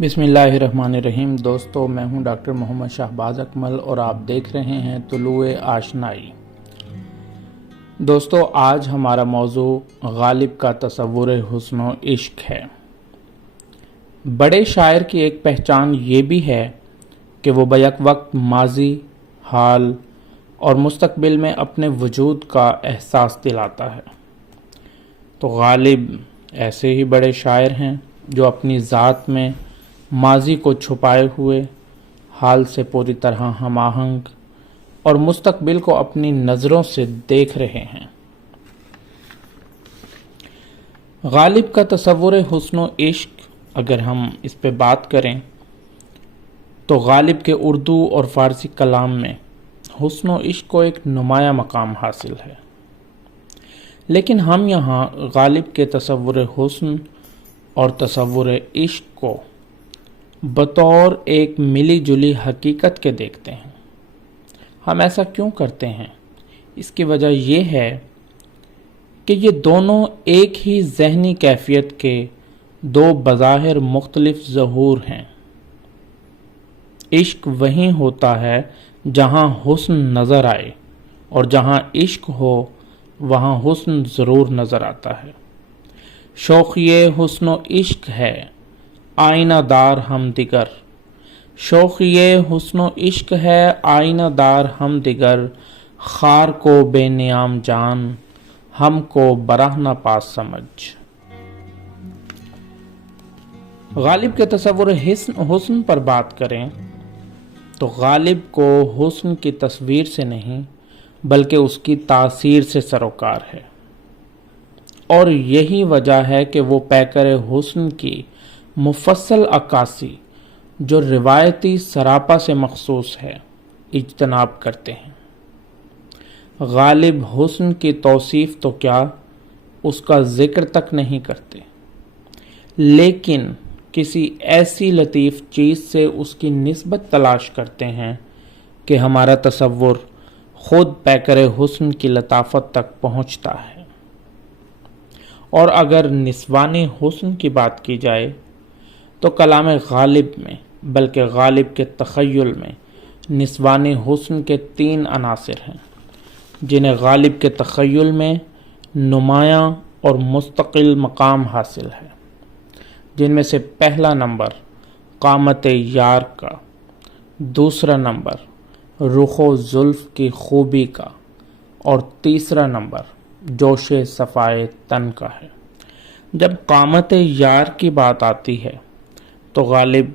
بسم اللہ الرحمن الرحیم۔ دوستو، میں ہوں ڈاکٹر محمد شہباز اکمل اور آپ دیکھ رہے ہیں طلوع آشنائی۔ دوستو، آج ہمارا موضوع غالب کا تصور حسن و عشق ہے۔ بڑے شاعر کی ایک پہچان یہ بھی ہے کہ وہ بیک وقت ماضی، حال اور مستقبل میں اپنے وجود کا احساس دلاتا ہے۔ تو غالب ایسے ہی بڑے شاعر ہیں جو اپنی ذات میں ماضی کو چھپائے ہوئے، حال سے پوری طرح ہم آہنگ اور مستقبل کو اپنی نظروں سے دیکھ رہے ہیں۔ غالب کا تصور حسن و عشق، اگر ہم اس پہ بات کریں تو غالب کے اردو اور فارسی کلام میں حسن و عشق کو ایک نمایاں مقام حاصل ہے، لیکن ہم یہاں غالب کے تصور حسن اور تصور عشق کو بطور ایک ملی جلی حقیقت کے دیکھتے ہیں۔ ہم ایسا کیوں کرتے ہیں؟ اس کی وجہ یہ ہے کہ یہ دونوں ایک ہی ذہنی کیفیت کے دو بظاہر مختلف ظہور ہیں۔ عشق وہیں ہوتا ہے جہاں حسن نظر آئے، اور جہاں عشق ہو وہاں حسن ضرور نظر آتا ہے۔ شوخیِ حسن و عشق ہے آئینہ دار ہم دگر، شوخیِ حسن و عشق ہے آئینہ دار ہم دگر، خار کو بے نیام جان ہم کو براہ نہ پاس سمجھ۔ غالب کے تصور حسن پر بات کریں تو غالب کو حسن کی تصویر سے نہیں بلکہ اس کی تاثیر سے سروکار ہے، اور یہی وجہ ہے کہ وہ پیکر حسن کی مفصل عکاسی جو روایتی سراپا سے مخصوص ہے اجتناب کرتے ہیں۔ غالب حسن کی توصیف تو کیا، اس کا ذکر تک نہیں کرتے، لیکن کسی ایسی لطیف چیز سے اس کی نسبت تلاش کرتے ہیں کہ ہمارا تصور خود پیکر حسن کی لطافت تک پہنچتا ہے۔ اور اگر نسوانی حسن کی بات کی جائے تو کلام غالب میں بلکہ غالب کے تخیل میں نسوانی حسن کے 3 عناصر ہیں جنہیں غالب کے تخیل میں نمایاں اور مستقل مقام حاصل ہے، جن میں سے پہلا نمبر قامت یار کا، دوسرا نمبر رخ و زلف کی خوبی کا، اور تیسرا نمبر جوش صفائے تن کا ہے۔ جب قامت یار کی بات آتی ہے تو غالب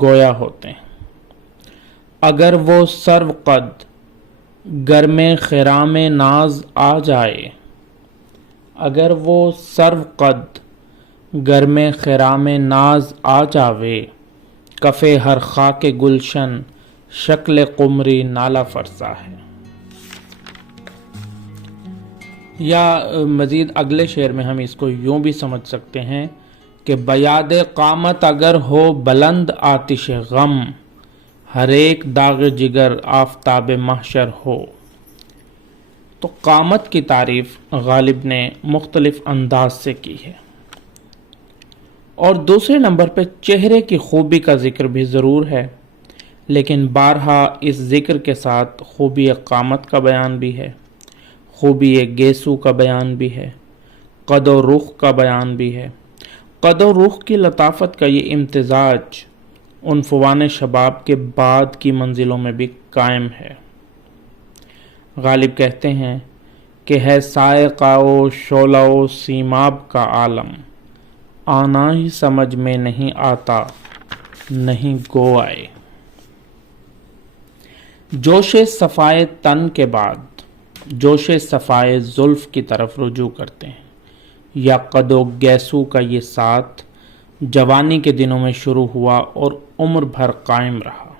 گویا ہوتے ہیں۔ اگر وہ سرو قد گرم خرام ناز آ جائے، اگر وہ سرو قد گرم خرام ناز آ جاوے، کف ہر خاک گلشن شکل قمری نالا فرسا ہے۔ یا مزید اگلے شعر میں ہم اس کو یوں بھی سمجھ سکتے ہیں کہ بیاد قامت اگر ہو بلند آتش غم، ہر ایک داغ جگر آفتاب محشر ہو۔ تو قامت کی تعریف غالب نے مختلف انداز سے کی ہے، اور دوسرے نمبر پہ چہرے کی خوبی کا ذکر بھی ضرور ہے، لیکن بارہا اس ذکر کے ساتھ خوبی قامت کا بیان بھی ہے، خوبی گیسو کا بیان بھی ہے، قد و رخ کا بیان بھی ہے۔ قد و رخ کی لطافت کا یہ امتزاج عنفوان شباب کے بعد کی منزلوں میں بھی قائم ہے۔ غالب کہتے ہیں کہ ہے سائقہ و شعلہ و سیماب کا عالم، آنا ہی سمجھ میں نہیں آتا نہیں گو آئے۔ جوش صفائے تن کے بعد جوش صفائے زلف کی طرف رجوع کرتے ہیں، یا قد و گیسو کا یہ ساتھ جوانی کے دنوں میں شروع ہوا اور عمر بھر قائم رہا۔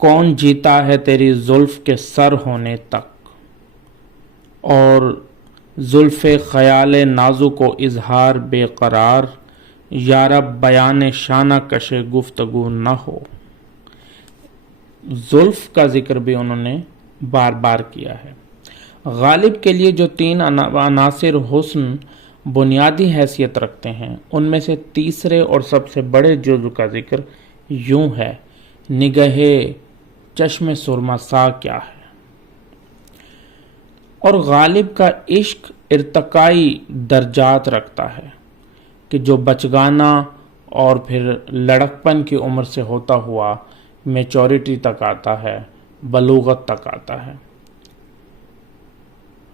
کون جیتا ہے تیری زلف کے سر ہونے تک، اور زلف خیال نازک و اظہار بے قرار، یارب بیان شانہ کش گفتگو نہ ہو۔ زلف کا ذکر بھی انہوں نے بار بار کیا ہے۔ غالب کے لیے جو 3 عناصر حسن بنیادی حیثیت رکھتے ہیں۔ ان میں سے تیسرے اور سب سے بڑے جزو کا ذکر یوں ہے: نگہے چشم سرما سا کیا ہے۔ اور غالب کا عشق ارتقائی درجات رکھتا ہے کہ جو بچگانہ اور پھر لڑکپن کی عمر سے ہوتا ہوا میچورٹی تک آتا ہے، بلوغت تک آتا ہے۔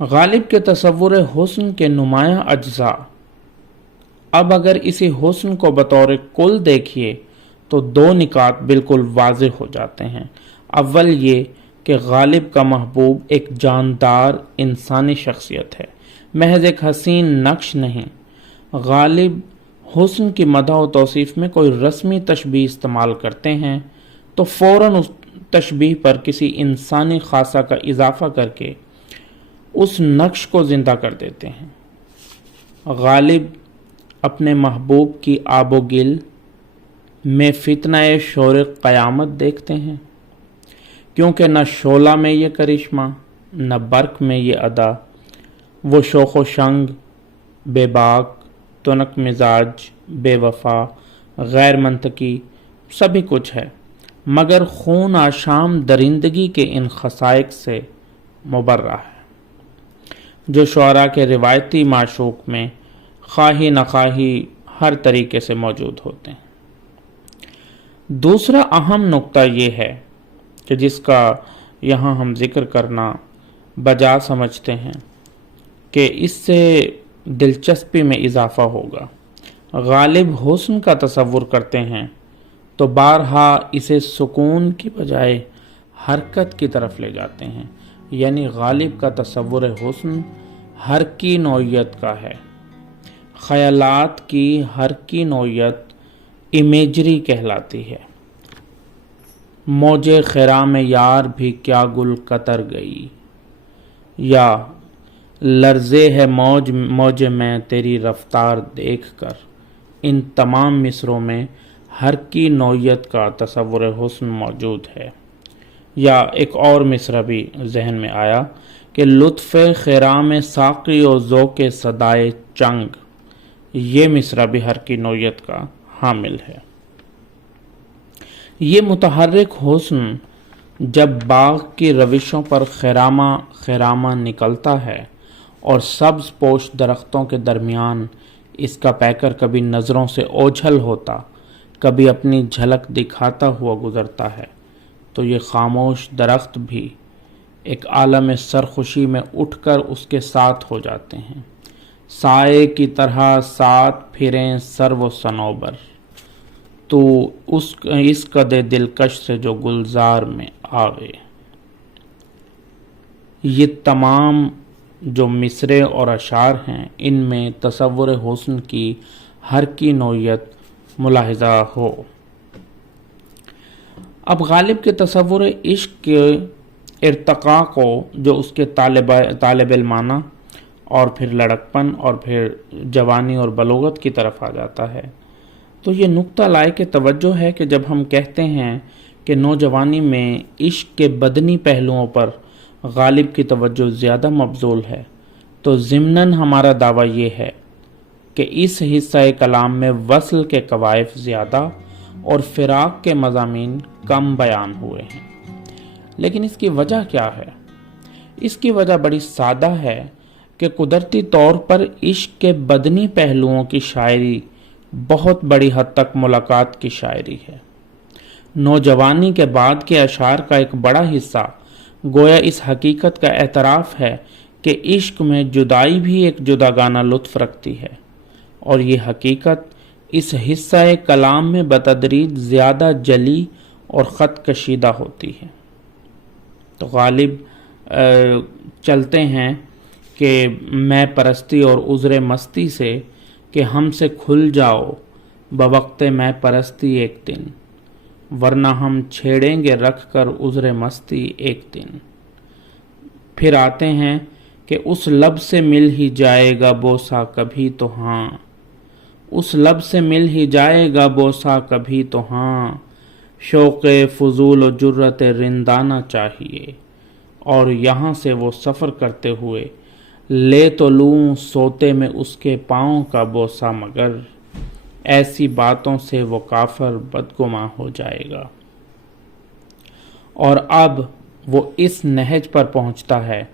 غالب کے تصور حسن کے نمایاں اجزاء۔ اب اگر اسی حسن کو بطور کل دیکھیے تو دو نکات بالکل واضح ہو جاتے ہیں۔ اول یہ کہ غالب کا محبوب ایک جاندار انسانی شخصیت ہے، محض ایک حسین نقش نہیں۔ غالب حسن کی مدح و توصیف میں کوئی رسمی تشبیہ استعمال کرتے ہیں تو فوراً اس تشبیہ پر کسی انسانی خاصہ کا اضافہ کر کے اس نقش کو زندہ کر دیتے ہیں۔ غالب اپنے محبوب کی آب و گل میں فتنہ شور قیامت دیکھتے ہیں، کیونکہ نہ شعلہ میں یہ کرشمہ، نہ برق میں یہ ادا، وہ شوخ و شنگ، بے باک، تنک مزاج، بے وفا، غیر منطقی، سبھی کچھ ہے، مگر خون آشام درندگی کے ان خصائص سے مبرہ ہے جو شعراء کے روایتی معشوق میں خواہی نخواہی ہر طریقے سے موجود ہوتے ہیں۔ دوسرا اہم نقطہ یہ ہے کہ جس کا یہاں ہم ذکر کرنا بجا سمجھتے ہیں کہ اس سے دلچسپی میں اضافہ ہوگا۔ غالب حسن کا تصور کرتے ہیں تو بارہا اسے سکون کی بجائے حرکت کی طرف لے جاتے ہیں، یعنی غالب کا تصور حسن حرکی نوعیت کا ہے۔ خیالات کی حرکی نوعیت امیجری کہلاتی ہے۔ موج خرام یار بھی کیا گل قطر گئی، یا لرزے ہے موج میں تیری رفتار دیکھ کر، ان تمام مصروں میں حرکی نوعیت کا تصور حسن موجود ہے۔ یا ایک اور مصرع بھی ذہن میں آیا کہ لطف خرام ساقی و ذوق صدائے چنگ، یہ مصرع بھی حرکی نوعیت کا حامل ہے۔ یہ متحرک حسن جب باغ کی روشوں پر خرامہ نکلتا ہے اور سبز پوش درختوں کے درمیان اس کا پیکر کبھی نظروں سے اوجھل ہوتا، کبھی اپنی جھلک دکھاتا ہوا گزرتا ہے، تو یہ خاموش درخت بھی ایک عالم سرخوشی میں اٹھ کر اس کے ساتھ ہو جاتے ہیں۔ سائے کی طرح ساتھ پھریں سرو و صنوبر، تو اس قدے دلکش سے جو گلزار میں آوے۔ یہ تمام جو مصرے اور اشعار ہیں، ان میں تصور حسن کی حرکی نوعیت ملاحظہ ہو۔ اب غالب کے تصور عشق کے ارتقاء کو جو اس کے طالب علمانہ اور پھر لڑکپن اور پھر جوانی اور بلوغت کی طرف آ جاتا ہے، تو یہ نقطہ لائق توجہ ہے کہ جب ہم کہتے ہیں کہ نوجوانی میں عشق کے بدنی پہلوؤں پر غالب کی توجہ زیادہ مبذول ہے، تو ضمناً ہمارا دعویٰ یہ ہے کہ اس حصہ کلام میں وصل کے کوائف زیادہ اور فراق کے مضامین کم بیان ہوئے ہیں۔ لیکن اس کی وجہ کیا ہے؟ اس کی وجہ بڑی سادہ ہے کہ قدرتی طور پر عشق کے بدنی پہلوؤں کی شاعری بہت بڑی حد تک ملاقات کی شاعری ہے۔ نوجوانی کے بعد کے اشعار کا ایک بڑا حصہ گویا اس حقیقت کا اعتراف ہے کہ عشق میں جدائی بھی ایک جداگانہ لطف رکھتی ہے، اور یہ حقیقت اس حصہ کلام میں بتدریج زیادہ جلی اور خط کشیدہ ہوتی ہے۔ تو غالب چلتے ہیں کہ میں پرستی اور عذر مستی سے کہ ہم سے کھل جاؤ بوقت میں پرستی ایک دن، ورنہ ہم چھیڑیں گے رکھ کر عذر مستی ایک دن۔ پھر آتے ہیں کہ اس لب سے مل ہی جائے گا بوسہ کبھی تو ہاں، اس لب سے مل ہی جائے گا بوسہ کبھی تو ہاں، شوق فضول و جرت رندانہ چاہیے، اور یہاں سے وہ سفر کرتے ہوئے لے تو لوں سوتے میں اس کے پاؤں کا بوسہ، مگر ایسی باتوں سے وہ کافر بدگماں ہو جائے گا۔ اور اب وہ اس نہج پر پہنچتا ہے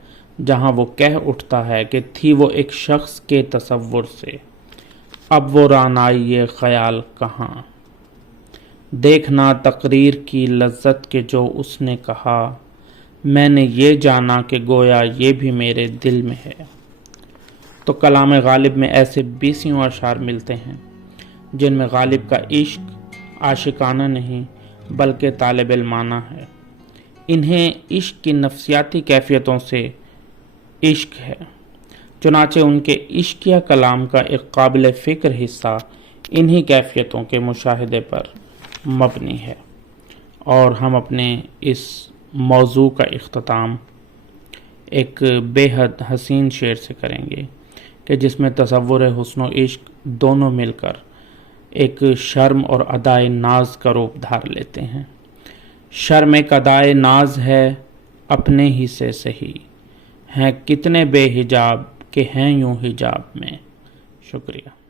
جہاں وہ کہہ اٹھتا ہے کہ تھی وہ ایک شخص کے تصور سے، اب وہ رعنائی خیال کہاں۔ دیکھنا تقریر کی لذت کے جو اس نے کہا، میں نے یہ جانا کہ گویا یہ بھی میرے دل میں ہے۔ تو کلام غالب میں ایسے 20 اشعار ملتے ہیں جن میں غالب کا عشق عاشقانہ نہیں بلکہ طالب علمانہ ہے۔ انہیں عشق کی نفسیاتی کیفیتوں سے عشق ہے، چنانچہ ان کے عشقیہ کلام کا ایک قابل فکر حصہ انہی کیفیتوں کے مشاہدے پر مبنی ہے۔ اور ہم اپنے اس موضوع کا اختتام ایک بے حد حسین شعر سے کریں گے کہ جس میں تصور حسن و عشق دونوں مل کر ایک شرم اور ادائے ناز کا روپ دھار لیتے ہیں۔ شرم ایک ادائے ناز ہے اپنے ہی سے سہی، ہیں کتنے بے حجاب کہ ہیں یوں حجاب میں۔ شکریہ۔